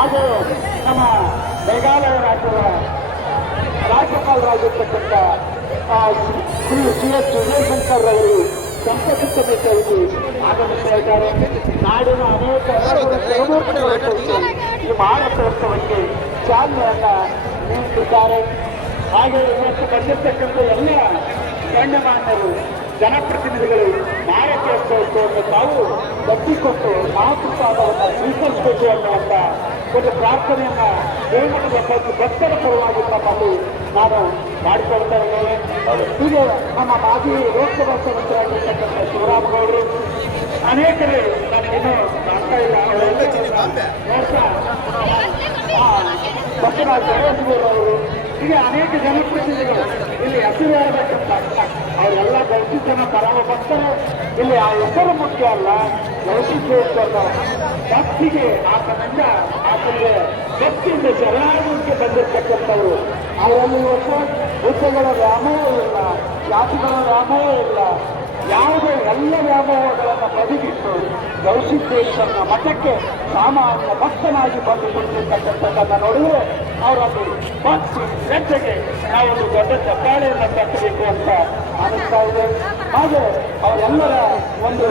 ಹಾಗೆ ನಮ್ಮ ಮೇಘಾಲಯ ರಾಜ್ಯದ ರಾಜ್ಯಪಾಲರಾಗಿರ್ತಕ್ಕಂಥ ಶ್ರೀ ಸಿ.ಎಸ್. ವಿಜಯಶಂಕರ್ ಅವರು ಸಂಪರ್ಕ ಸಮಿತಿಯಲ್ಲಿ ಆಗಮಿಸ್ತಾ ಇದ್ದಾರೆ. ನಾಡಿನ ಅನೇಕ ಈ ಮಹಾರಥೋತ್ಸವಕ್ಕೆ ಚಾಲನೆಯನ್ನ ನೀಡುತ್ತಿದ್ದಾರೆ. ಹಾಗೆ ಇವತ್ತು ಬಂದಿರತಕ್ಕಂಥ ಎಲ್ಲ ಗಣ್ಯಮಾನ್ಯರು ಜನಪ್ರತಿನಿಧಿಗಳು ಮಹಾರಥೋತ್ಸವವನ್ನು ತಾವು ಕಟ್ಟಿಕೊಟ್ಟು ಮಹಾಪ್ರಸಾದವನ್ನು ಸ್ವೀಕರಿಸಬೇಕು ಅನ್ನುವಂಥ ಒಂದು ಪ್ರಾರ್ಥನೆಯನ್ನ ದೇವರ ಭಕ್ತರ ಪರವಾಗಿ ತಮ್ಮಲ್ಲಿ ನಾನು ಮಾಡಿಕೊಳ್ತಾ ಇದ್ದೇನೆ. ಹೀಗೆ ನಮ್ಮ ಮಾಜಿ ಲೋಕಸಭಾ ಸದಸ್ಯರಾಗಿರ್ತಕ್ಕಂಥ ಶಿವರಾಮಗೌಡರು ಅನೇಕರು ನನಗೇನು ಕಾಣ್ತಾ ಇಲ್ಲ ಬಸವರಾಜ ಅವರು ಹೀಗೆ ಅನೇಕ ಜನಪ್ರತಿನಿಧಿಗಳು ಇಲ್ಲಿ ಹೆಸರಾಗಬೇಕಂತ ಅವರೆಲ್ಲ ಬೆಳೆಸಿದ ಜನ ಪರಮ ಭಕ್ತರು. ಇಲ್ಲಿ ಆ ಹೆಸರು ಮುಖ್ಯ ಅಲ್ಲ, ಲೌಕಿಕೇಶ್ವರ ಭಕ್ತಿಗೆ ಆತನಿಂದ ಆತನಿಗೆ ಭಕ್ತಿಯಿಂದ ಶರಣಾಗಮನಕ್ಕೆ ಬಂದಿರತಕ್ಕಂಥವರು. ಅವರಲ್ಲಿ ಹುದ್ದೆಗಳ ವ್ಯಾಮೋಹ ಇಲ್ಲ, ಜಾತಿಗಳ ವ್ಯಾಮೋಹ ಇಲ್ಲ, ಯಾವುದೇ ಎಲ್ಲ ವ್ಯಾಮೋಹಗಳನ್ನು ಬದಿಗಿಟ್ಟು ಗವಿಸಿದ್ದೇಶ್ವರನ ಮಠಕ್ಕೆ ಸಾಮಾನ್ಯ ಭಕ್ತನಾಗಿ ಬಂದು ಕೊಟ್ಟಿರ್ತಕ್ಕಂಥದ್ದನ್ನು ನೋಡಿದರೆ ಅವರಲ್ಲಿ ಭಕ್ತಿ ಶ್ರದ್ಧೆಗೆ ನಾವೊಂದು ದೊಡ್ಡ ಚಪ್ಪಾಳೆಯನ್ನು ತಟ್ಟಬೇಕು ಅಂತ ಅನಿಸ್ತಾ ಇದೆ. ಹಾಗೆ ಅವರೆಲ್ಲರ ಒಂದು